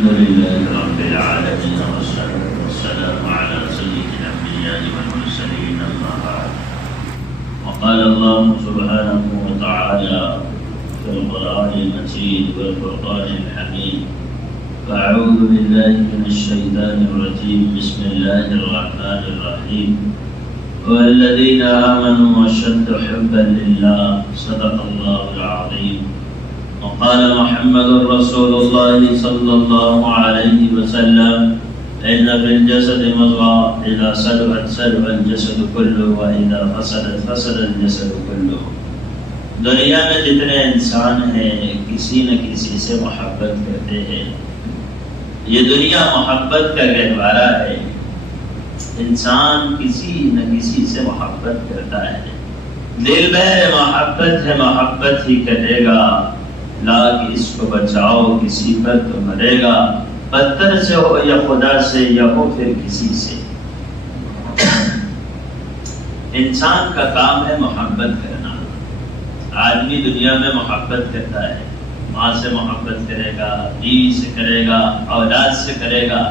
الحمد لله رب العالمين والصلاة والسلام على سيد الأنبياء والمرسلين أما بعد. وقال الله سبحانه وتعالى في القرآن المجيد والفرقان الحميد: أعوذ بالله من الشيطان الرجيم بسم الله الرحمن الرحيم والذين آمنوا أشد حبا لله صدق الله العظيم. وقال محمد رسول الله صلى الله عليه وسلم: إن في الجسد مضغة إذا صلحت صلح الجسد كله وإذا فسدت فسد الجسد كله. دنیا میں جتنے انسان ہیں کسی نہ کسی سے محبت کرتے ہیں. یہ دنیا محبت کا گہوارہ ہے. انسان کسی نہ کسی سے محبت کرتا ہے. دل میں محبت ہے، محبت ہی کٹے گا. لاکھ اس کو بچاؤ کسی پر تو مرے گا. پتھر سے ہو یا خدا سے یا ہو پھر کسی سے. انسان کا کام ہے محبت کرنا. آدمی دنیا میں محبت کرتا ہے. ماں سے محبت کرے گا، بیوی سے کرے گا، اولاد سے کرے گا.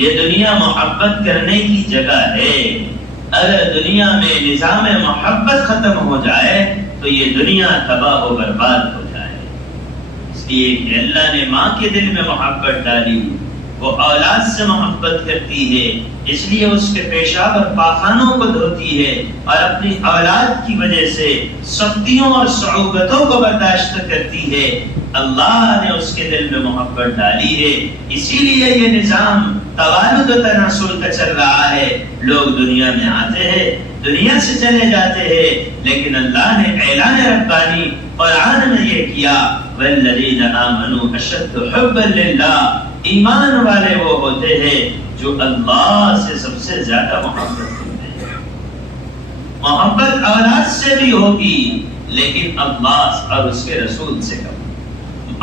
یہ دنیا محبت کرنے کی جگہ ہے. اگر دنیا میں نظام محبت ختم ہو جائے تو یہ دنیا تباہ و برباد ہو جائے. اس لیے کہ اللہ نے ماں کے دل میں محبت ڈالی، وہ اولاد سے محبت کرتی ہے، اس لیے اس کے پیشاب اور پاخانوں کو دھوتی ہے اور اپنی اولاد کی وجہ سے سختیوں اور صعوبتوں کو برداشت کرتی ہے. اللہ نے اس کے دل میں محبت ڈالی ہے، اسی لیے یہ نظام توالد و تناسل کا چل رہا ہے. لوگ دنیا میں آتے ہیں، دنیا سے چلے جاتے ہیں، لیکن اللہ نے اعلان ربانی قرآن میں یہ کیا: والذین آمنوا اشد حبا للہ. ایمان والے وہ ہوتے ہیں جو اللہ سے سب سے زیادہ محبت کرتے ہیں. محبت اولاد سے بھی ہوگی لیکن اللہ اور اس کے رسول سے کم.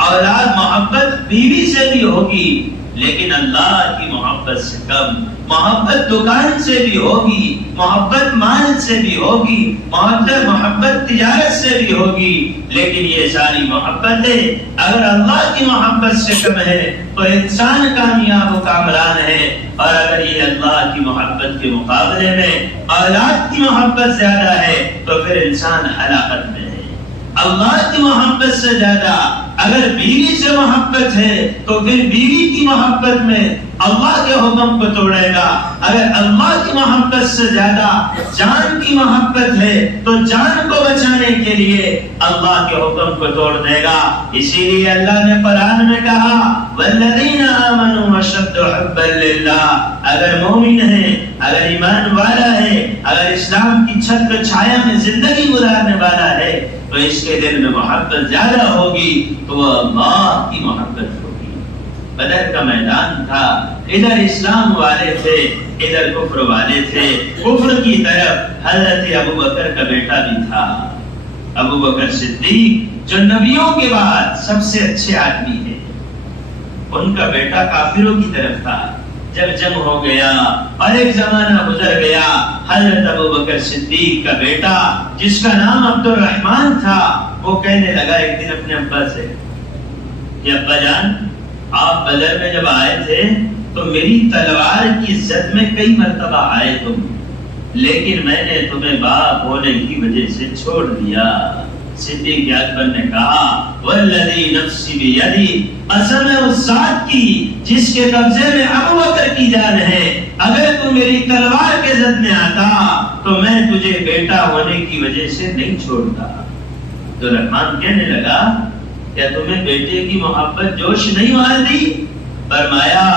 اولاد محبت بیوی سے بھی ہوگی لیکن اللہ کی محبت سے کم. محبت دکان سے بھی ہوگی، محبت مال سے بھی ہوگی، محبت تجارت سے بھی ہوگی، لیکن یہ ساری محبتیں اگر اللہ کی محبت سے کم ہے تو انسان کامیاب و کامران ہے. اور اگر یہ اللہ کی محبت کے مقابلے میں اولاد کی محبت زیادہ ہے تو پھر انسان ہلاکت میں ہے. اللہ کی محبت سے زیادہ اگر بیوی سے محبت ہے تو پھر بیوی کی محبت میں اللہ کے حکم کو توڑے گا. اگر اللہ کی محبت سے زیادہ جان کی محبت ہے تو جان کو بچانے کے لیے اللہ کے حکم کو توڑ دے گا. اسی لیے اللہ نے قرآن میں کہا: والذین آمنوا اشد حبا للہ. اگر مومن ہے، اگر ایمان والا ہے، اگر اسلام کی چھت پہ چھایا میں زندگی گزارنے والا ہے تو اس کے دل میں محبت زیادہ ہوگی تو وہ اللہ کی محبت ہوگی. بدر کا میدان تھا، ادھر اسلام والے تھے، ادھر کفر والے تھے. کفر کی طرف حضرت ابوبکر کا بیٹا بھی تھا، ابوبکر صدیق، جو نبیوں کے بعد سب سے اچھے آدمی ہیں. ان کا بیٹا کافروں کی طرف تھا. جب جنگ ہو گیا اور ایک زمانہ گزر گیا، حضرت ابوبکر صدیق کا بیٹا جس کا نام عبد الرحمن تھا وہ کہنے لگا ایک دن اپنے ابا سے کہ ابا جان، آپ بدر میں جب آئے تھے تو میری تلوار کی زد میں کئی مرتبہ آئے تم، لیکن میں نے تمہیں باپ ہونے کی وجہ سے چھوڑ دیا. صدیق اکبر نے کہا: والذی نفسی بیدی، قسم ہے اس ذات کی جس کے قبضے میں ابوبکر کی جان ہے، اگر تو میری تلوار کے زد میں آتا تو میں تجھے بیٹا ہونے کی وجہ سے نہیں چھوڑتا. تو رحمان کہنے لگا: کیا تمہیں بیٹے کی محبت جوش نہیں مارتی؟ فرمایا: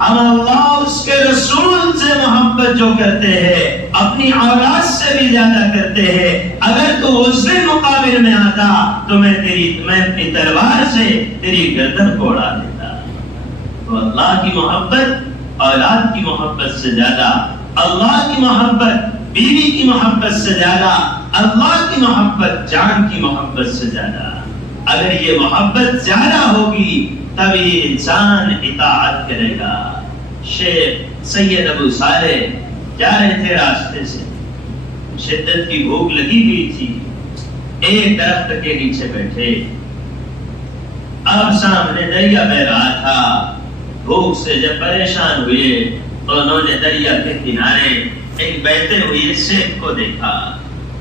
ہم اللہ اس کے رسول سے محبت جو کرتے ہیں اپنی اولاد سے بھی زیادہ کرتے ہیں. اگر تو اس سے مقابل میں آتا تو میں اپنی تلوار سے تیری گردن کو اڑا دیتا. تو اللہ کی محبت اولاد کی محبت سے زیادہ، اللہ کی محبت بیوی کی محبت سے زیادہ، اللہ کی محبت جان کی محبت سے زیادہ. اگر یہ محبت زیادہ ہوگی تبھی انسان اطاعت کرے گا. شیخ سید ابو صالح جا رہے تھے راستے سے، شدت کی بھوک لگی ہوئی تھی. ایک درخت کے نیچے بیٹھے، اب سامنے دریا بہ رہا تھا. بھوک سے جب پریشان ہوئے تو انہوں نے دریا کے کنارے ایک بہتے ہوئے سیب کو دیکھا.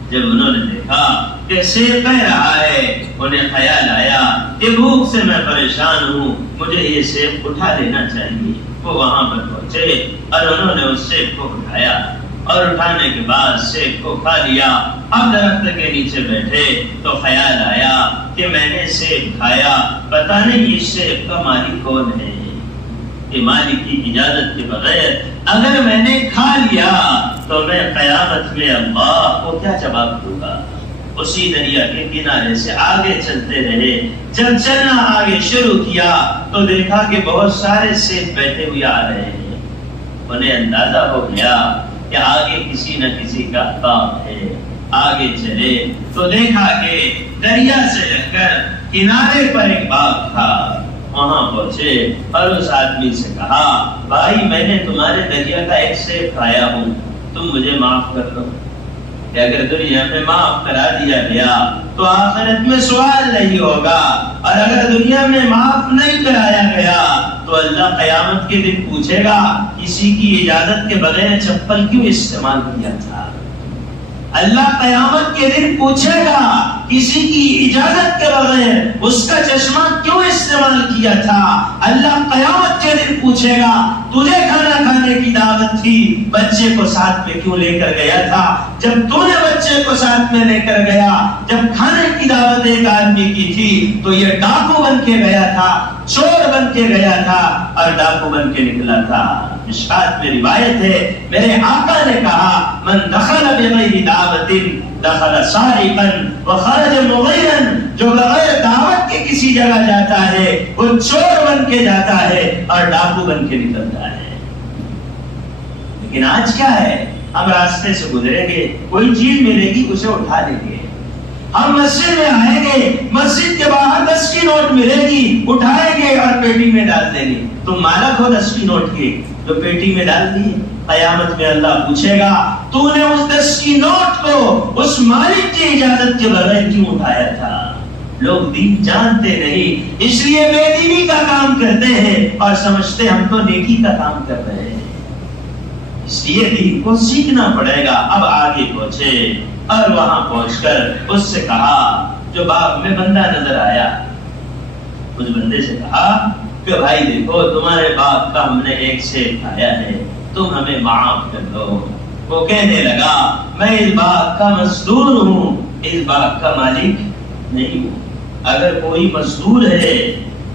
جب انہوں نے دیکھا کہ سیب بہ رہا ہے انہیں خیال آیا کہ بھوک سے میں پریشان ہوں, مجھے یہ سیب اٹھا لینا چاہیے. وہ وہاں پر پہنچے اور انہوں نے اس سیب کو اٹھایا اور اٹھانے کے بعد سیب کو کھا لیا. اب درخت کے نیچے بیٹھے تو خیال آیا کہ میں نے سیب کھایا, پتہ نہیں یہ سیب کا مالک کون ہے. کہ مالک کی اجازت کے بغیر اگر میں نے کھا لیا تو میں قیامت میں اللہ کو کیا جواب دوں گا. اسی دریا کے کنارے سے آگے چلتے رہے. جب چلنا آگے شروع کیا تو دیکھا کہ بہت سارے سیب بیٹھے ہوئے آ رہے ہیں. انہیں اندازہ ہو گیا کہ آگے کسی نہ کسی کا باغ ہے. آگے چلے تو دیکھا کہ دریا سے لگ کر کنارے پر ایک باغ تھا. وہاں پہنچے اور اس آدمی سے کہا, بھائی میں نے تمہارے دریا کا ایک سیب کھایا ہوں, تم مجھے معاف کر دو. کہ اگر دنیا میں معاف کرا دیا گیا تو آخرت میں سوال نہیں ہوگا, اور اگر دنیا میں معاف نہیں کرایا گیا تو اللہ قیامت کے دن پوچھے گا کسی کی اجازت کے بغیر چپل کیوں استعمال کیا تھا. اللہ قیامت کے دن پوچھے گا کسی کی اجازت کے بغیر اس کا چشمہ کیوں استعمال کیا تھا. اللہ قیامت کے دن پوچھے گا تجھے کھانا کھانے کی دعوت تھی, بچے کو ساتھ میں کیوں لے کر گیا تھا. جب تو نے بچے کو ساتھ میں لے کر گیا, جب کھانے کی دعوت ایک آدمی کی تھی تو یہ ڈاکو بن کے گیا تھا, چور بن کے گیا تھا اور ڈاکو بن کے نکلا تھا. مشکات میں روایت ہے میرے آقا نے کہا, من دخل بغیر دعوت دخل سارقا وخرج مغیرا, جو بغیر دعوت کے کسی جگہ جاتا ہے وہ چور بن کے جاتا ہے اور ڈاکو بن کے نکلتا ہے. لیکن آج کیا ہے, ہم راستے سے گزریں گے, کوئی چیز ملے گی اسے اٹھا لیں گے. ہم مسجد میں آئیں گے, مسجد کے باہر 10 کی نوٹ ملے گی, اٹھائیں گے اور پیٹی میں ڈال دیں گے. تم مالک ہو 10 کی نوٹ کے جو پیٹی میں ڈال دی. قیامت میں اللہ پوچھے گا تو نے اس 10 کی نوٹ کو اس مالک کی اجازت کے بغیر کیوں اٹھایا تھا. لوگ دین جانتے نہیں, اس لیے بے دینی کا کام کرتے ہیں اور سمجھتے ہم تو نیکی کا کام کر رہے ہیں. اس لیے دین کو سیکھنا پڑے گا. اب آگے پہنچے اور وہاں پہنچ کر اس سے کہا, جو باغ میں بندہ نظر آیا, اس بندے سے کہا کہ بھائی دیکھو تمہارے باغ کا ہم نے ایک سیب کھایا ہے, تم ہمیں معاف کر دو. وہ کہنے لگا میں اس باغ کا مزدور ہوں, اس باغ کا مالک نہیں ہوں. اگر کوئی مزدور ہے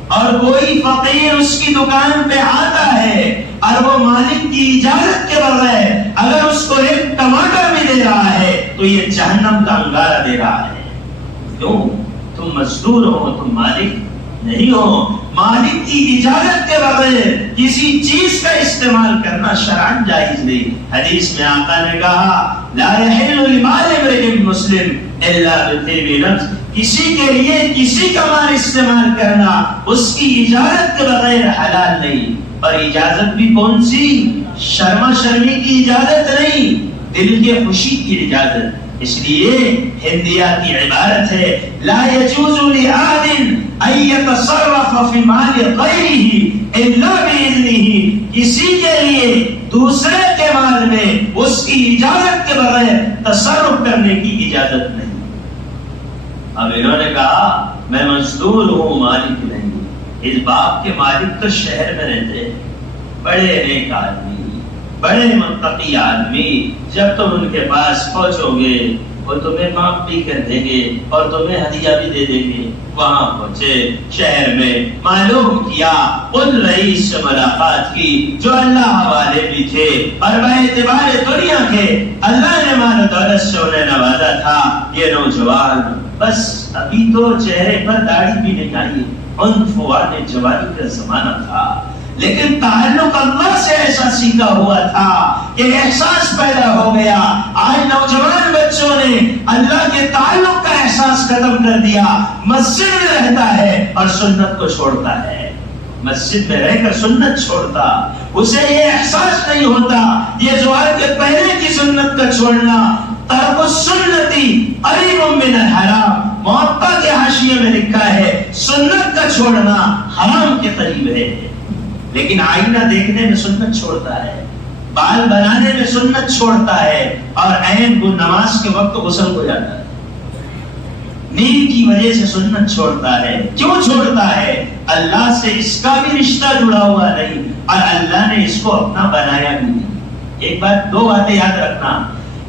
اور کوئی فقیر اس کی دکان پہ آتا ہے اور وہ مالک کی اجازت کے بغیر اگر اس کو ایک ٹماٹر بھی دے رہا ہے تو یہ جہنم کا انگارہ دے رہا ہے. کیوں؟ تم مزدور ہو, تم مالک نہیں ہو. مالک کی اجازت کے بغیر کسی چیز کا استعمال کرنا شرعاً جائز نہیں. حدیث میں آقا نے کہا لا يحل لمال امرئ مسلم الا بطیب نفس, کسی کے لیے کسی کا مال استعمال کرنا اس کی اجازت کے بغیر حلال نہیں. اور اجازت بھی کون سی؟ شرما شرمی کی اجازت نہیں, دل کے خوشی کی اجازت. اس لیے ہندیہ کی عبارت ہے لا يجوز لأحد ان يتصرف في مال غيره الا بإذنه, کسی کے لیے دوسرے کے مال میں اس کی اجازت کے بغیر تصرف کرنے کی اجازت نہیں. اب انہوں نے کہا میں مزدور ہوں, مالک نہیں. اس باغ کے مالک تو شہر میں رہتے, بڑے نیک آدمی, بڑے متقی آدمی. جب تم ان کے پاس پہنچو گے وہ تمہیں معاف بھی کر دیں گے اور تمہیں ہدیہ بھی دے دیں گے. وہاں پہنچے شہر میں, معلوم کیا, ان رئیس سے ملاقات کی جو اللہ والے بھی تھے اور باعتبار دنیا کے اللہ نے مال و دولت سے انہیں نوازا تھا. یہ نوجوان بس ابھی تو چہرے پر داڑھی بھی نہیں آئی, عنفوان جوانی کا زمانہ تھا, لیکن تعلق اللہ سے ایسا سیکھا ہوا تھا کہ احساس پیدا ہو گیا. آج نوجوان بچوں نے اللہ کے تعلق کا احساس ختم کر دیا. مسجد میں رہتا ہے اور سنت کو چھوڑتا ہے, مسجد میں رہ کر سنت چھوڑتا, اسے یہ احساس نہیں ہوتا یہ زوال کے پہلے کی سنت کا چھوڑنا ترک السنتی قریب من الحرام. موطا کے حاشیے میں لکھا ہے سنت کا چھوڑنا حرام کے قریب ہے. لیکن آئینہ دیکھنے میں سنت چھوڑتا ہے، بال بنانے میں سنت چھوڑتا ہے، اور عین وہ نماز کے وقت غسل ہو جاتا ہے، نیند کی وجہ سے سنت چھوڑتا ہے۔ کیوں چھوڑتا ہے؟ اللہ سے اس کا بھی رشتہ جڑا ہوا نہیں، اور اللہ نے اس کو اپنا بنایا بھی نہیں۔ ایک بات، دو باتیں یاد رکھنا،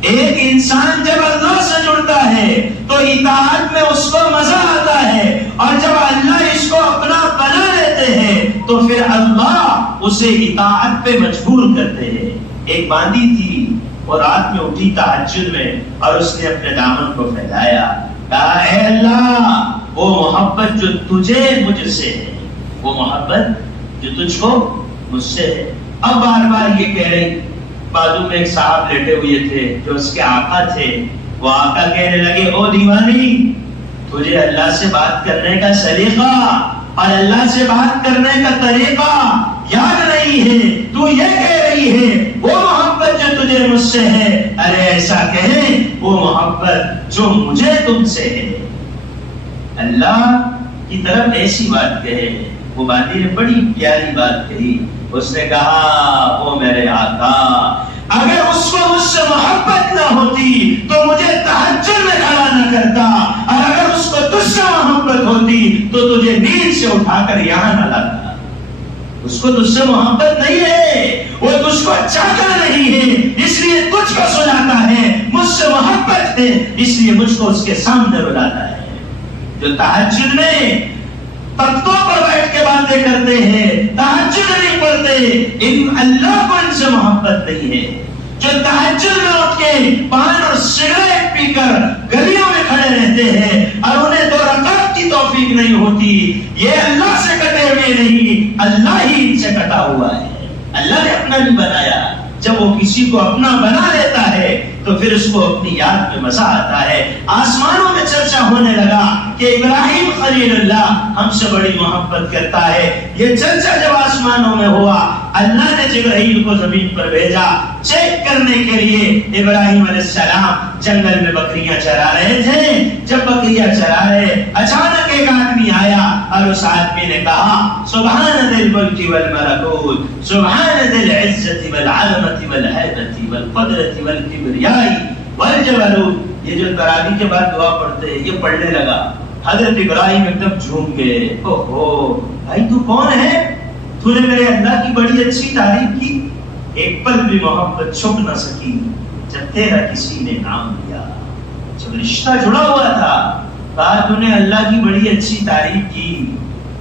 ایک انسان جب اللہ سے جڑتا ہے تو اطاعت میں اس کو مزہ آتا ہے، اور جب اللہ اس کو اپنا بنا لیتے ہیں تو پھر اللہ اسے اطاعت پہ مجبور کرتے ہیں۔ ایک باندھی تھی، وہ رات میں اٹھی تہجد میں، اور اس نے اپنے دامن کو پھیلایا، کہا اے اللہ، وہ محبت جو تجھے مجھ سے ہے، وہ محبت جو تجھ کو مجھ سے ہے۔ اب بار بار یہ کہہ رہی، بازو میں ایک صاحب لیٹے ہوئے تھے جو اس کے آقا تھے، وہ آقا کہنے لگے او دیوانی، تجھے اللہ سے بات کرنے کا سلیقہ اور اللہ سے بات کرنے کا طریقہ یاد نہیں ہے، تو یہ کہہ رہی ہے وہ محبت جو تجھے مجھ سے ہے، ارے ایسا کہیں وہ محبت جو مجھے تم سے ہے۔ اللہ کی طرف ایسی بات کہے۔ وہ باندھی نے بڑی پیاری بات کہی، اس نے کہا او میرے آقا، اگر اس کو مجھ سے محبت نہ ہوتی تو مجھے تہجد میں کھڑا نہ کرتا، اور اگر اس کو تجھ سے محبت ہوتی تو تجھے نیند سے اٹھا کر یہاں نہ لاتا۔ اس کو تجھ سے محبت نہیں ہے، وہ تجھ کو چاہتا نہیں ہے اس لیے تجھ کو سلاتا ہے، مجھ سے محبت ہے اس لیے مجھ کو اس کے سامنے بلاتا ہے۔ جو تہجد میں تختوں پر بیٹھ کے باتیں کرتے ہیں، تہجد نہیں پڑھتے، ان اللہ کو ان سے محبت نہیں ہے۔ جو تہجد میں اٹھ کے پان اور سگریٹ پی کر گلیوں میں کھڑے رہتے ہیں اور انہیں 2 رکعت کی توفیق نہیں ہوتی، یہ اللہ سے کٹے ہوئے نہیں، اللہ ہی ان سے کٹا ہوا ہے۔ اللہ نے اپنا نہیں بنایا، جب وہ کسی کو اپنا بنا لیتا ہے تو پھر اس کو اپنی یاد میں مزہ آتا ہے۔ آسمانوں میں چرچا ہونے لگا کہ ابراہیم خلیل اللہ ہم سے بڑی محبت کرتا ہے۔ یہ چرچا جب آسمانوں میں ہوا، اللہ نے جبرائیل کو زمین پر بھیجا چیک کرنے کے لیے۔ ابراہیم علیہ السلام جنگل میں بکریاں چرا رہے تھے، جب بکریاں چرا رہے اچانک ایک آدمی آیا اور اس آدمی نے کہا سبحان ذی الملک والملکوت، سبحان ذی العزت والعظمت والہیبت والقدرت والکبریاء والجبروت۔ یہ جو تراویح کے بعد دعا پڑھتے ہیں یہ پڑھنے لگا، حضرت ابراہیم ایک دم جھوم گئے، اوہو بھائی تو کون ہے، تو نے میرے اللہ کی بڑی اچھی تعریف کی، ایک پل بھی محبت چھپ نہ سکی جب تیرا کسی نے نام لیا۔ جب رشتہ جڑا ہوا تھا، کہا تو نے اللہ کی بڑی اچھی تعریف کی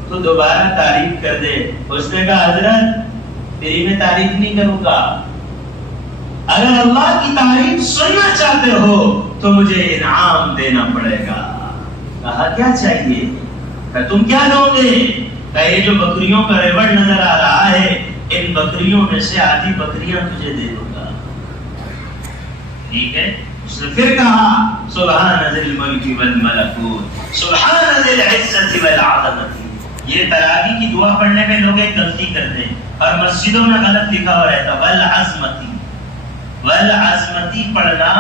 تو دوبارہ تعریف کر دے۔ اس نے کہا حضرت تیری میں تعریف نہیں کروں گا، اگر اللہ کی تعریف سننا چاہتے ہو تو مجھے انعام دینا پڑے گا۔ کہا کیا چاہیے؟ کہ تم کیا دو گے؟ کہ یہ جو بکریوں کا ریوڑ نظر آ رہا ہے، ان بکریوں میں سے آدھی بکریاں تجھے دے دوں گا۔ ٹھیک ہے؟ اس نے پھر کہا سبحان ذی الملک والملکوت، سبحان ذی العزت والعظمت۔ یہ تراویح کی دعا پڑھنے میں لوگ ایک غلطی کرتے ہیں اور مسجدوں میں غلط لکھا ہوا رہتا والعظمتی، والعظمتی پڑھنا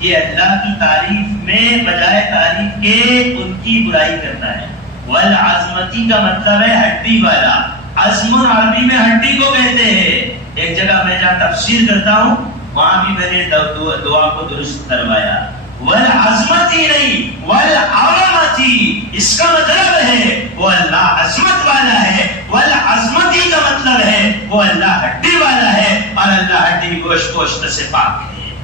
یہ اللہ کی تعریف میں بجائے تعریف کے ان کی برائی کرتا ہے۔ والعظمتی کا مطلب ہے ہڈی والا، عظم عربی میں ہڈی کو کہتے ہیں۔ ایک جگہ میں جہاں تفسیر کرتا ہوں وہاں بھی میں نے دعا کو درست کروایا، والعظمتی نہیں والعظمتی، اس کا مطلب ہے وہ اللہ عظمت والا ہے، والعظمتی کا مطلب ہے وہ اللہ ہڈی والا ہے، اور اللہ ہڈی گوشت سے پاک ہے۔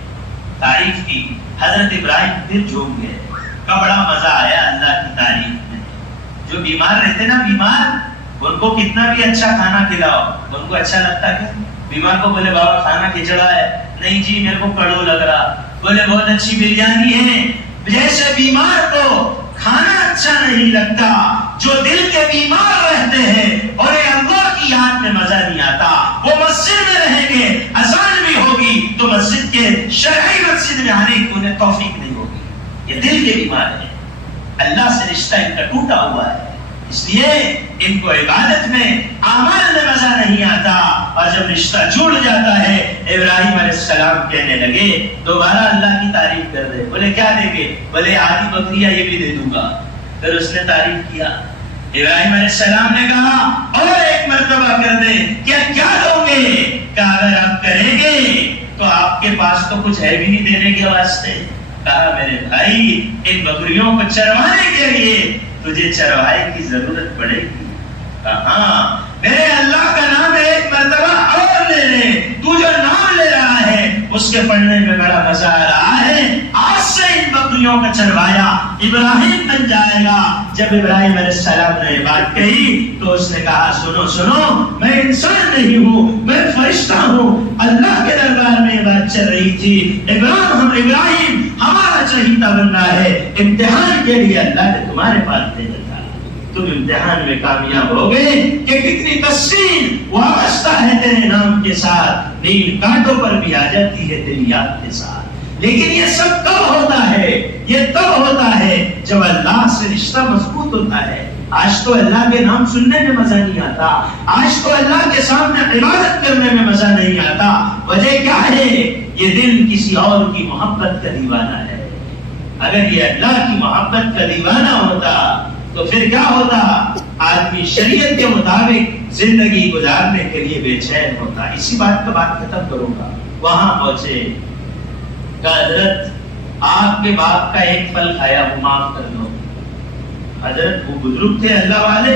تعریف کی حضرت ابراہیم پھر جھوم گئے، کا بڑا مزہ آیا اللہ کی تعریف میں۔ جو بیمار رہتے نا، بیمار ان کو کتنا بھی اچھا کھانا کھلاؤ ان کو اچھا لگتا ہے۔ بیمار کو بولے بابا کھانا کھچڑا ہے، نہیں جی میرے کو کڑو لگ رہا، بولے بہت اچھی بریانی ہے۔ جیسے بیمار کو کھانا اچھا نہیں لگتا، جو دل کے بیمار رہتے ہیں اور اللہ کی یاد میں مزہ نہیں آتا، وہ مسجد میں رہیں گے، اذان بھی ہوگی تو مسجد کے شرعی مسجد میں آنے کی انہیں توفیق نہیں ہوگی۔ یہ دل کے بیمار ہیں، اللہ سے رشتہ ان کا ٹوٹا ہوا ہے، اس لیے ان کو عبادت میں اعمال میں مزہ نہیں آتا۔ اور جب رشتہ جڑ جاتا ہے، ابراہیم علیہ السلام کہنے لگے دوبارہ اللہ کی تعریف کر دے۔ بولے کیا دیں گے؟ بولے آدھی بکریاں یہ بھی دے دوں گا۔ پھر اس نے تعریف کیا، ابراہیم علیہ السلام نے کہا اور ایک مرتبہ کر دے۔ کیا دو گے؟ کہا اگر آپ کریں گے تو آپ کے پاس تو کچھ ہے بھی نہیں دینے کے واسطے. کہا میرے بھائی ان بکریوں کو چروانے کے لیے تجھے چرواہے کی ضرورت پڑے گی. کہاں میرے اللہ کا نام ایک مرتبہ اور لے لے. تو جو نام لے رہا ہے اس کے پڑھنے میں بڑا مزہ آ رہا ہے. آج سے ان بکریوں کا چروایا ابراہیم بن جائے گا. جب ابراہیم علیہ السلام نے یہ بات کہی تو اس نے کہا سنو سنو، میں انسان نہیں ہوں، میں فرشتہ ہوں. اللہ کے دربار میں یہ بات چل رہی تھی. ابراہیم ہمارا چہیتا بننا ہے. امتحان کے لیے اللہ نے تمہارے پاس بھیجا تھا. تم امتحان میں کامیاب ہو گئے کہ کتنی تسلیم وابستہ ہے تیرے نام کے ساتھ. نیل کانٹوں پر بھی آ جاتی ہے تیری یاد کے ساتھ. لیکن یہ سب کب ہوتا ہے؟ یہ تب ہوتا ہے جب اللہ سے رشتہ مضبوط ہوتا ہے. آج تو اللہ کے نام سننے میں مزہ نہیں آتا. آج تو اللہ کے سامنے عبادت کرنے میں مزہ نہیں آتا. وجہ کیا ہے؟ یہ دل کسی اور کی محبت کا دیوانہ ہے. اگر یہ اللہ کی محبت کا دیوانہ ہوتا تو پھر کیا ہوتا؟ آدمی شریعت کے مطابق زندگی گزارنے کے لیے بے چین ہوتا. اسی بات کا بات ختم کروں گا. وہاں پہنچے کہ حضرت آپ کے باپ کا ایک پھل کھایا وہ معاف کر دو. حضرت وہ بزرگ تھے اللہ والے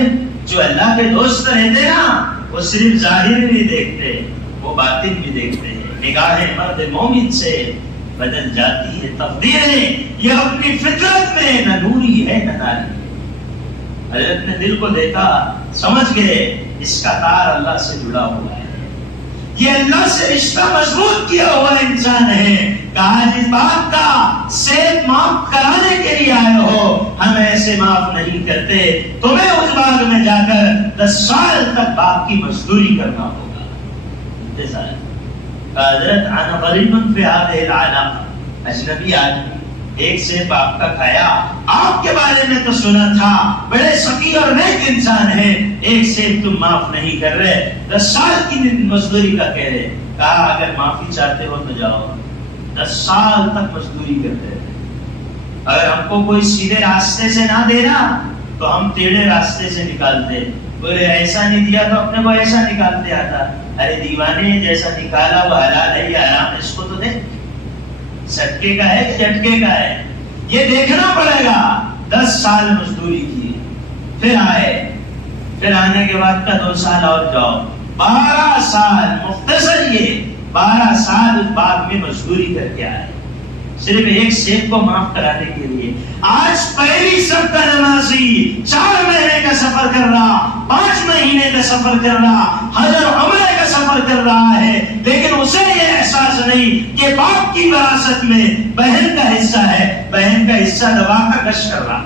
جو اللہ کے دوست رہتے نا، وہ صرف ظاہر نہیں دیکھتے، وہ باطن بھی دیکھتے ہیں. نگاہیں مرد مومن سے بدل جاتی ہے تقدیریں. یہ اپنی فطرت میں نہ نوری ہے نہ ناری. حضرت نے دل کو دیکھا، سمجھ گئے اس کا تار اللہ سے جڑا ہوا ہے. یہ اللہ سے رشتہ مضبوط کیا ہوا انسان ہے. کہا جس باپ کا سیب معاف کرانے کے لیے آئے ہو، ہم ایسے معاف نہیں کرتے. تمہیں اس باغ میں جا کر 10 سال تک باپ کی مزدوری کرنا ہوگا. حضرت انا غریب فی هذه العالم، اجنبی آدمی ایک سیب آپ کا کھایا. آپ کے بارے میں تو سنا تھا بڑے سخی اور نیک انسان ہیں، ایک سیب تم معاف نہیں کر رہے، 10 سال کی مزدوری کا کہہ رہے. کہا اگر معافی چاہتے ہو تو جاؤ. 10 سال تک مزدوری کرتے رہے. اگر ہم کو کوئی سیدھے راستے سے نہ دینا تو ہم ٹیڑھے راستے سے نکالتے. بولے ایسا نہیں دیا تو اپنے کو ایسا نکالتے آتا. ارے دیوانے جیسا نکالا وہ حلال ہے یا حرام ہے اس کو تو دے. سٹکے کا ہے کہ جھٹکے کا ہے یہ دیکھنا پڑے گا. 10 سال مزدوری کی، پھر آئے. پھر آنے کے بعد کا 2 سال اور جاؤ. 12 سال مختصر، یہ 12 سال اس باغ میں مزدوری کر کے آئے صرف ایک سیب کو معاف کرانے کے لیے. آج پہلی سب کا نمازی 4 مہینے کا سفر کر رہا، 5 مہینے کا سفر کر رہا، حج اور عمرے کا سفر کر رہا ہے، لیکن اسے یہ احساس نہیں کہ باپ کی وراثت میں بہن کا حصہ ہے. بہن کا حصہ دبا کر گشت کر رہا،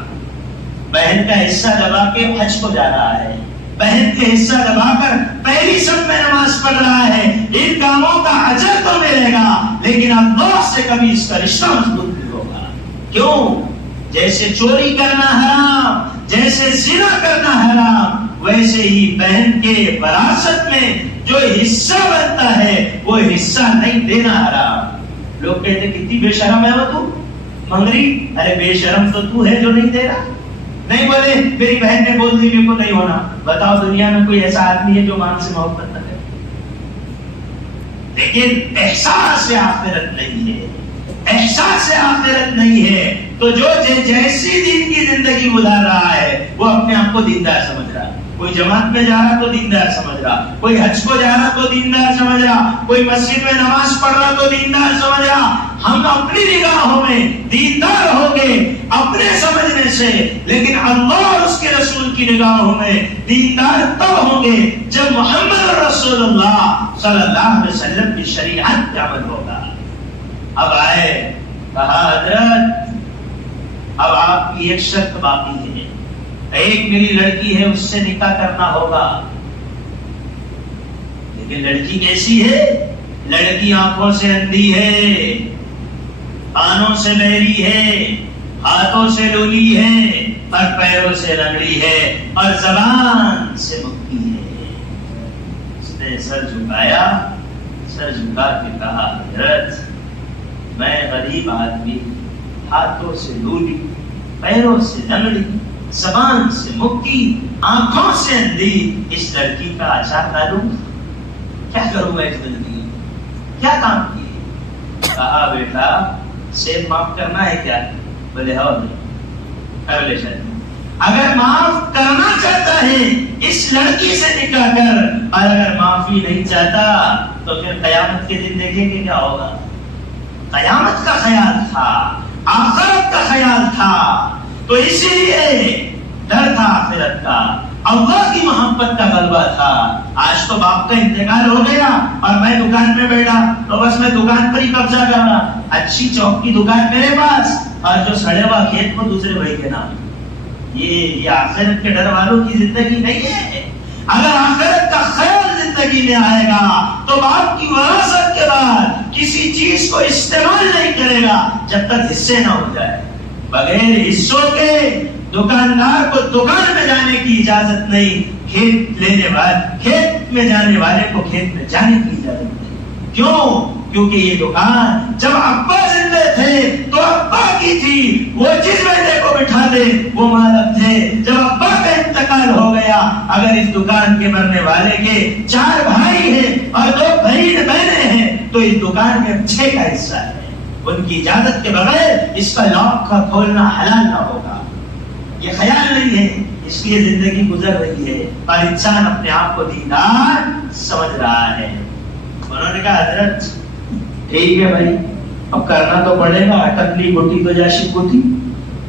بہن کا حصہ دبا کے حج کو جا رہا ہے، بہن کے حصہ دبا کر پہلی سب میں نماز پڑھ رہا ہے. ان کاموں کا اجر تو ملے گا لیکن اللہ سے کبھی اس کا رشتہ مضبوط نہیں ہوگا. کیوں؟ جیسے چوری کرنا حرام، جیسے زنا کرنا حرام، ویسے ہی بہن کے وراثت میں جو حصہ بنتا ہے وہ حصہ نہیں دینا حرام. لوگ کہتے کتنی بے شرم ہے وہ تو منگری. ارے بے شرم تو ہے جو نہیں دے رہا. نہیں بولے میری بہن نے بول دی میرے کو نہیں ہونا. بتاؤ دنیا میں کوئی ایسا آدمی ہے جو ماں سے محبت نہ کرے؟ لیکن احساس آخرت نہیں ہے، احساس آخرت نہیں ہے تو جو جیسی دین کی زندگی گزار رہا ہے وہ اپنے آپ کو دیندار سمجھ رہا ہے. کوئی جماعت میں جا رہا تو دیندار سمجھ رہا، کوئی حج کو جا رہا تو دیندار سمجھ رہا، کوئی مسجد میں نماز پڑھ رہا تو دیندار سمجھ رہا. ہم اپنی نگاہوں میں دیندار ہو گئے اپنے سمجھنے سے، لیکن اللہ اور اس کے رسول کی نگاہوں میں دیندار تب ہوں گے جب محمد رسول اللہ صلی اللہ علیہ وسلم کی شریعت کا عمل ہوگا. اب آئے، کہا حضرت اب آپ کی ایک شرط باقی ہے. ایک میری لڑکی ہے اس سے نکاح کرنا ہوگا. لیکن لڑکی کیسی ہے؟ لڑکی آنکھوں سے اندھی ہے، کانوں سے بہری ہے، ہاتھوں سے لولی ہے اور پیروں سے لنگڑی ہے اور زبان سے مکی ہے. اس نے سر جھکایا، سر جھکا کے کہا حضرت میں غریب آدمی، ہاتھوں سے لولی، پیروں سے لنگڑی، زبان سے مکی، آنکھوں سے اندھی، اس لڑکی کا اچار ڈالوں. کیا کروں میں اس زندگی میں، کیا کام کیے؟ کہا بیٹا سیب معاف کرنا ہے کیا؟ بولے ہاں کر لے شاید۔ اگر معاف کرنا چاہتا ہے اس لڑکی سے نکاح کر، اور اگر معافی نہیں چاہتا تو پھر قیامت کے دن دیکھیں کہ کیا ہوگا۔ قیامت کا خیال تھا، آخرت کا خیال تھا، تو اسی لیے ڈر تھا آخرت کا، اللہ کی محبت کا غلبہ تھا۔ آج تو باپ کا انتقال ہو گیا اور میں دکان میں بیٹھا تو بس میں دکان پر ہی قبضہ کر رہا، اچھی چوک کی دکان میرے پاس اور جو سڑے ہوا کھیت کو دوسرے بھائی کے نام۔ یہ آخرت کے ڈر والوں کی زندگی نہیں ہے۔ اگر آخرت کا خیال زندگی میں آئے گا تو باپ کی وراثت کے بعد کسی چیز کو استعمال نہیں کرے گا جب تک حصے نہ ہو جائے۔ بغیر حصوں کے دکاندار کو دکان میں جانے کی اجازت نہیں، کھیت میں جانے والے کو کھیت میں جانے کی اجازت نہیں۔ کیوں؟ کیونکہ یہ دکان جب ابا زندے تھے تو ابا کی تھی، وہ جس بیٹے کو بٹھا دے وہ مالک تھے۔ جب ابا کا انتقال ہو گیا، اگر اس دکان کے مرنے والے کے 4 بھائی ہیں اور 2 بہنیں ہیں تو اس دکان میں 6 کا حصہ ہے۔ ان کی اجازت کے بغیر اس کا لاک کا کھولنا حلال نہ ہوگا۔ یہ خیال نہیں ہے، اس لیے زندگی گزر رہی ہے اور انسان اپنے آپ کو دیندار سمجھ رہا ہے۔ انہوں نے کہا حضرت ٹھیک ہے بھائی، اب کرنا تو پڑے گا، اٹکلی گٹی تو جاشی گٹی،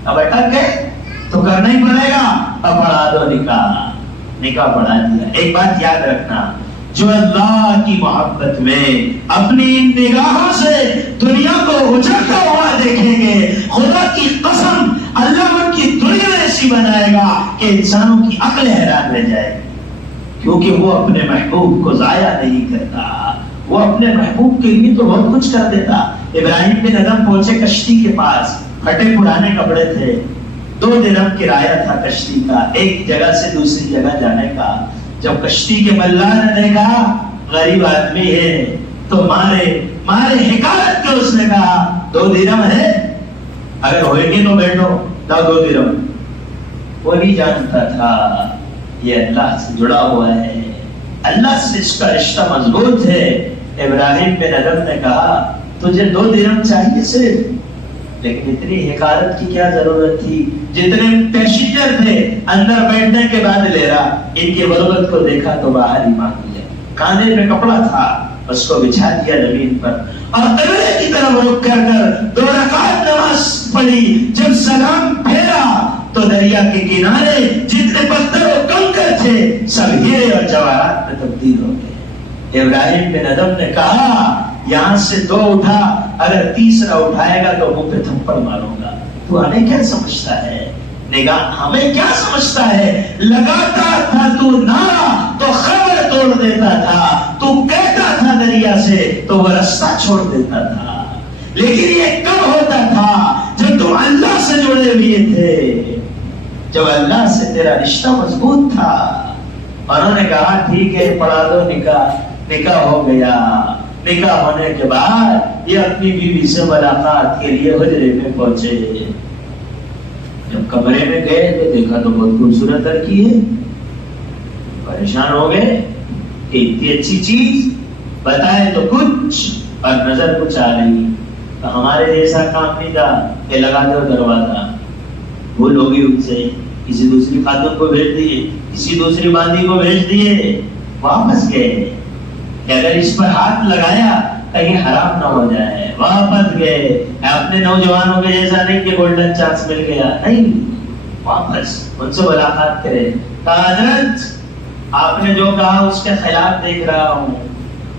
اب اٹک گئے تو کرنا ہی پڑے گا، اب پڑھا دو نکاح پڑھا دیا۔ ایک بات یاد رکھنا، جو اللہ کی محبت میں اپنی نگاہوں سے دنیا کو اجڑتا ہوا دیکھیں گے، خدا کی قسم اللہ ان کی دنیا ایسی بنائے گا کہ انسانوں کی عقل حیران رہ جائے گی، کیونکہ وہ اپنے محبوب کو ضائع نہیں کرتا، وہ اپنے محبوب کے لیے تو بہت کچھ کر دیتا۔ ابراہیم بن ادم پہنچے کشتی کے پاس، پھٹے پرانے کپڑے تھے، 2 درہم کرایہ تھا کشتی کا، ایک جگہ سے دوسری جگہ جانے کا۔ جب کشتی کے ملا نے دیکھا غریب آدمی ہے تو مارے حکایت کے اس نے کہا 2 درہم ہے، اگر ہوئے گے تو بیٹھو، لاؤ 2 درہم۔ وہ نہیں جانتا تھا یہ اللہ سے جڑا ہوا ہے، اللہ سے اس کا رشتہ مضبوط ہے۔ ابراہیم بن ادم نے کہا تجھے 2 درہم چاہیے صرف، لیکن اتنی حکایت کی کیا ضرورت تھی؟ جتنے پیسنجر تھے اندر بیٹھنے کے بعد لے رہا، ان کی غربت کو دیکھا تو باہر ہی مانگ لیا۔ کاندھے میں کپڑا تھا، اس کو بچھا دیا زمین پر اور قبلے کی طرف رک کر 2 رکعت نماز پڑھی۔ جب سلام پھیرا تو دریا کے کنارے جتنے پتھر و کنکر تھے سب ہیرے اور جواہرات میں تبدیل ہو گئے۔ ابراہیم بن ادم نے کہا یہاں سے 2 اٹھا، اگر تیسرا اٹھائے گا تو منہ پہ تھپڑ ماروں گا۔ تو ہمیں کیا سمجھتا ہے؟ نگاہ ہمیں کیا سمجھتا ہے؟ لگاتا تھا تو نعرہ تو خبر توڑ دیتا تھا، تو کہتا تھا دریا سے تو وہ رستہ چھوڑ دیتا تھا۔ لیکن یہ کب ہوتا تھا؟ جب تم اللہ سے جڑے ہوئے تھے، جب اللہ سے تیرا رشتہ مضبوط تھا۔ انہوں نے کہا ٹھیک ہے پڑھا دو نکاح ہو گیا۔ نکاح ہونے کے بعد یہ اپنی بیوی سے ملاقات کے لیے حجرے میں پہنچے۔ جب کمرے میں گئے تو دیکھا تو بہت خوبصورت لڑکی ہے، پریشان ہو گئے کہ اتنی اچھی چیز بتائے تو کچھ اور نظر کچھ آ رہی، تو ہمارے جیسا کام نہیں تھا کہ لگا دو دروازہ، بھول ہوگی ان سے، کسی دوسری خاتون کو بھیج دیے، کسی دوسری باندھی کو بھیج دیے، واپس گئے کہ اگر اس پر ہاتھ لگایا کہیں حرام نہ ہو جائے، واپس گئے۔ اپنے نوجوانوں کے جیسا نہیں کہ گولڈن چانس مل گیا، نہیں، واپس ان سے ملاقات کرے۔ کہا حضرت آپ نے جو کہا اس کے خلاف دیکھ رہا ہوں۔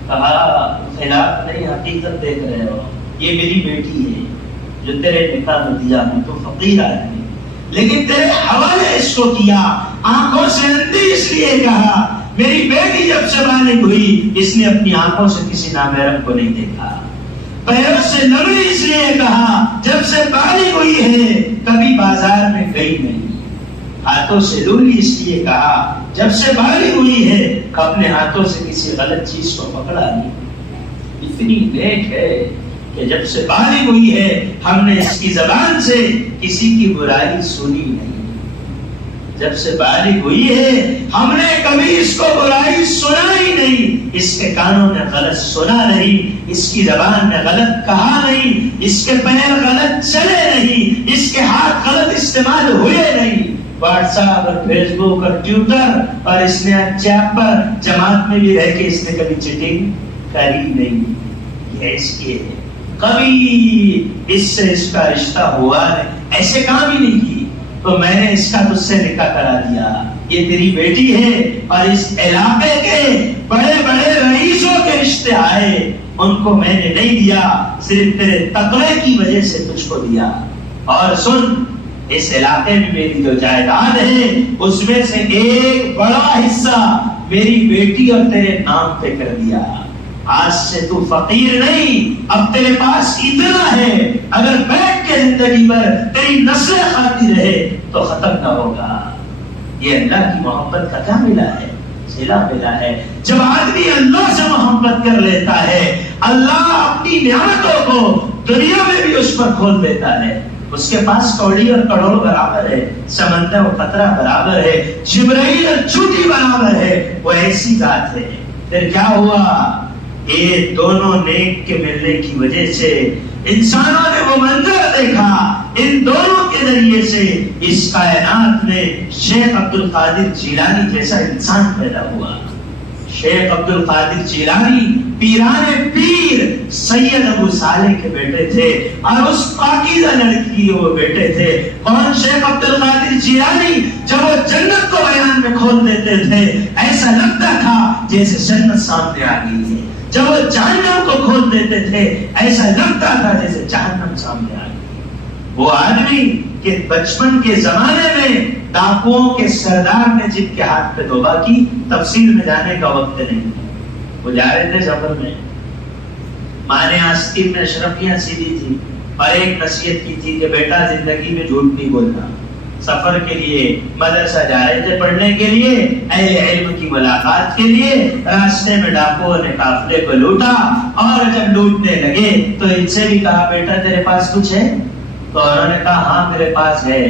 کہا خلاف نہیں حقیقت دیکھ رہے ہو، یہ میری بیٹی ہے جو تیرے نکاح میں دیا ہوں، تو فقیر آدمی لیکن تیرے حوالے اس کو کیا، آنکھوں سے اندھی اس لیے کہا میری بیٹی جب سے بالغ ہوئی اس نے اپنی آنکھوں سے کسی نامحرم کو نہیں دیکھا، پیروں سے لگڑی اس لیے کہا جب سے بالغ ہوئی ہے کبھی بازار میں گئی نہیں، ہاتھوں سے لولی اس لیے کہا جب سے بالغ ہوئی ہے اپنے ہاتھوں سے کسی غلط چیز کو پکڑا نہیں، اتنی نیک ہے کہ جب سے بالغ ہوئی ہے ہم نے اس کی زبان سے کسی کی برائی سنی نہیں، جب سے بالغ ہوئی ہے ہم نے کبھی اس کو برائی سنا ہی نہیں، اس کے کانوں نے غلط سنا نہیں، اس کی زبان نے غلط کہا نہیں، اس کے پیر غلط چلے نہیں، اس کے ہاتھ غلط استعمال ہوئے نہیں۔ واٹس ایپ اور فیس بک اور ٹویٹر اور اس نے چیپ پر جماعت میں بھی رہ کے اس نے کبھی چیٹنگ کری نہیں، یہ اس کی ہے، کبھی اس سے اس کا رشتہ ہوا نہیں، ایسے کام ہی نہیں کی۔ تو میں نے اس کا تجھ سے نکاح کرا دیا، یہ تیری بیٹی ہے، اور اس علاقے کے بڑے بڑے رئیسوں کے رشتے آئے، ان کو میں نے نہیں دیا، صرف تیرے تقوی کی وجہ سے تجھ کو دیا۔ اور سن، اس علاقے میں میری جو جائیداد ہے اس میں سے ایک بڑا حصہ میری بیٹی اور تیرے نام پہ کر دیا۔ آج سے تو فقیر نہیں، اب تیرے پاس اتنا ہے، اگر بیٹھ کے زندگی بھر تیری نسل کھاتی رہے تو ختم نہ ہوگا۔ یہ اللہ کی محبت کا کیا ملا ہے؟ صلہ ملا ہے۔ جب آدمی اللہ سے محبت کر لیتا ہے، اللہ اپنی نعمتوں کو دنیا میں بھی اس پر کھول دیتا ہے۔ اس کے پاس کوڑی اور کروڑ برابر ہے، سمندر اور قطرہ برابر ہے، جبرائیل اور چوٹی برابر ہے، وہ ایسی ذات ہے۔ پھر کیا ہوا؟ یہ دونوں نیک کے ملنے کی وجہ سے انسانوں نے وہ منظر دیکھا، ان دونوں کے ذریعے سے اس کائنات میں شیخ عبد القادر جیلانی جیسا انسان پیدا ہوا۔ شیخ عبد القادر جیلانی پیران پیر سید ابو صالح کے بیٹے تھے، اور اس پاکیزہ لڑکی کے وہ بیٹے تھے۔ کون؟ شیخ عبد القادر جیلانی جب وہ جنت کو بیان میں کھول دیتے تھے ایسا لگتا تھا جیسے جنت سامنے آ گئی ہے، جب وہ جہنم کو کھول دیتے تھے ایسا لگتا تھا جیسے جہنم سامنے آ گئی۔ وہ آدمی کہ بچپن کے زمانے میں ڈاکوؤں کے سردار نے جن کے ہاتھ پہ توبہ کی، تفصیل میں جانے کا وقت نہیں، وہ جا رہے تھے سفر میں، ماں نے آستین میں اشرفیاں سی دی تھی اور ایک نصیحت کی تھی کہ بیٹا زندگی میں جھوٹ نہیں بولنا۔ سفر کے لیے مدرسہ جا رہے تھے پڑھنے کے لیے، اہل علم کی ملاقات کے لیے، راستے میں ڈاکوؤں نے قافلے کو لوٹا، اور جب لوٹنے لگے تو ان سے بھی کہا بیٹا تیرے پاس کچھ ہے؟ تو انہوں نے کہا ہاں میرے پاس ہے۔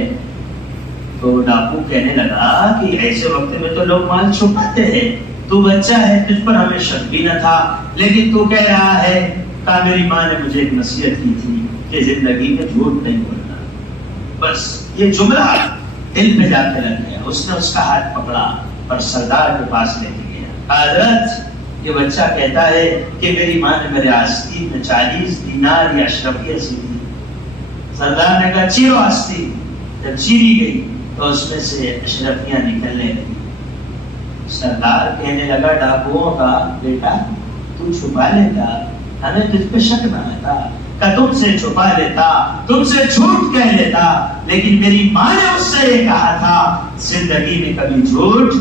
تو ڈاکو کہنے لگا کہ ایسے وقت میں تو لوگ مال چھپاتے ہیں، تو بچہ ہے تجھ پر ہمیں شک بھی نہ تھا، لیکن تو کہہ رہا ہے کہ میری ماں نے مجھے ایک نصیحت کی تھی کہ زندگی میں جھوٹ نہیں بولنا۔ بس یہ جملہ دل پہ جا کے لگ گیا۔ اس نے اس کا ہاتھ پکڑا اور سردار کے پاس لے کے گیا۔ حضرت یہ بچہ کہتا ہے کہ میری ماں نے میرے آستین میں 40 دینار یا اشرفیہ سی دی۔ سردار نے کہا چیرو آستین۔ جب چیری گئی تو اس میں سے اشرفیاں نکلنے لگی۔ سردار کہنے لگا ڈاکوؤں کا بیٹا تو چھپا لیتا، ہمیں تجھ پہ شک نہ آتا، کہ تم سے چھپا لیتا، تم سے جھوٹ کہہ لیتا، لیکن میری ماں نے مجھ سے یہ کہا تھا زندگی میں کبھی جھوٹ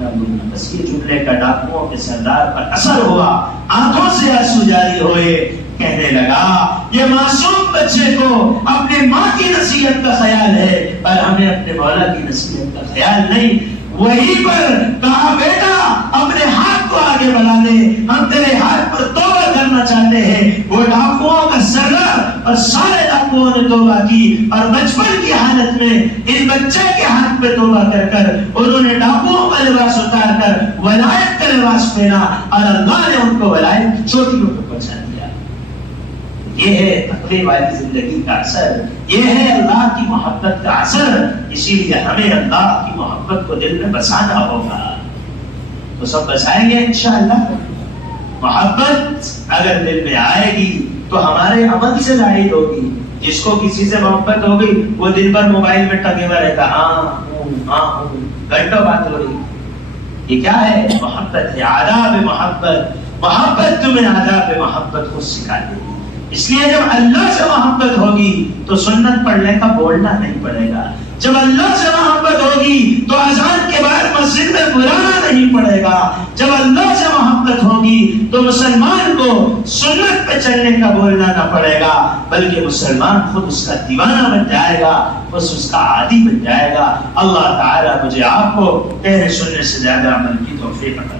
نہ بولنا۔ بس یہ جملے کا ڈاکوؤں کے سردار پر اثر ہوا، آنکھوں سے آنسو جاری ہوئے، کہنے لگا یہ معصوم بچے کو اپنے ماں کی نصیحت کا خیال ہے اور ہمیں اپنے مولا کی نصیحت کا خیال نہیں۔ وہیں پر کہا بیٹا اپنے ہاتھ کو آگے بڑھا دے، ہم تیرے ہاتھ پر توبہ کرنا چاہتے ہیں۔ وہ ڈاکوؤں کا سردار اور سارے ڈاکوؤں نے توبہ کی، اور بچپن کی حالت میں ان بچے کے ہاتھ پہ توبہ کر کر انہوں نے ڈاکوؤں کا لباس اتار کر ولایت کا لباس پہنا، اور اللہ نے ان کو ولایت کی چوٹیوں پہ پہنچا دیا۔ یہ ہے تقوی والی زندگی کا اثر، یہ ہے اللہ کی محبت کا اثر۔ اسی لیے ہمیں اللہ کی محبت کو دل میں بسانا ہوگا، تو سب بسائیں گے انشاءاللہ۔ محبت اگر دل میں آئے گی تو ہمارے عمل سے ظاہر ہوگی۔ جس کو کسی سے محبت ہو گئی وہ دن بھر موبائل میں ٹگے ہوا رہتا، ہاں گھنٹوں بات ہو رہی۔ یہ کیا ہے؟ محبت ہے، آداب محبت۔ محبت تمہیں آداب محبت کو سکھا دے گی۔ اس لیے جب اللہ سے محبت ہوگی تو سنت پڑھنے کا بولنا نہیں پڑے گا۔ جب اللہ سے محبت ہوگی تو اذان کے بعد مسجد میں بلانا نہیں پڑے گا۔ جب اللہ سے محبت ہوگی تو مسلمان کو سنت پہ چلنے کا بولنا نہ پڑے گا، بلکہ مسلمان خود اس کا دیوانہ بن جائے گا، بس اس کا عادی بن جائے گا۔ اللہ تعالی مجھے آپ کو کہنے سننے سے زیادہ عمل کی توفیق عطا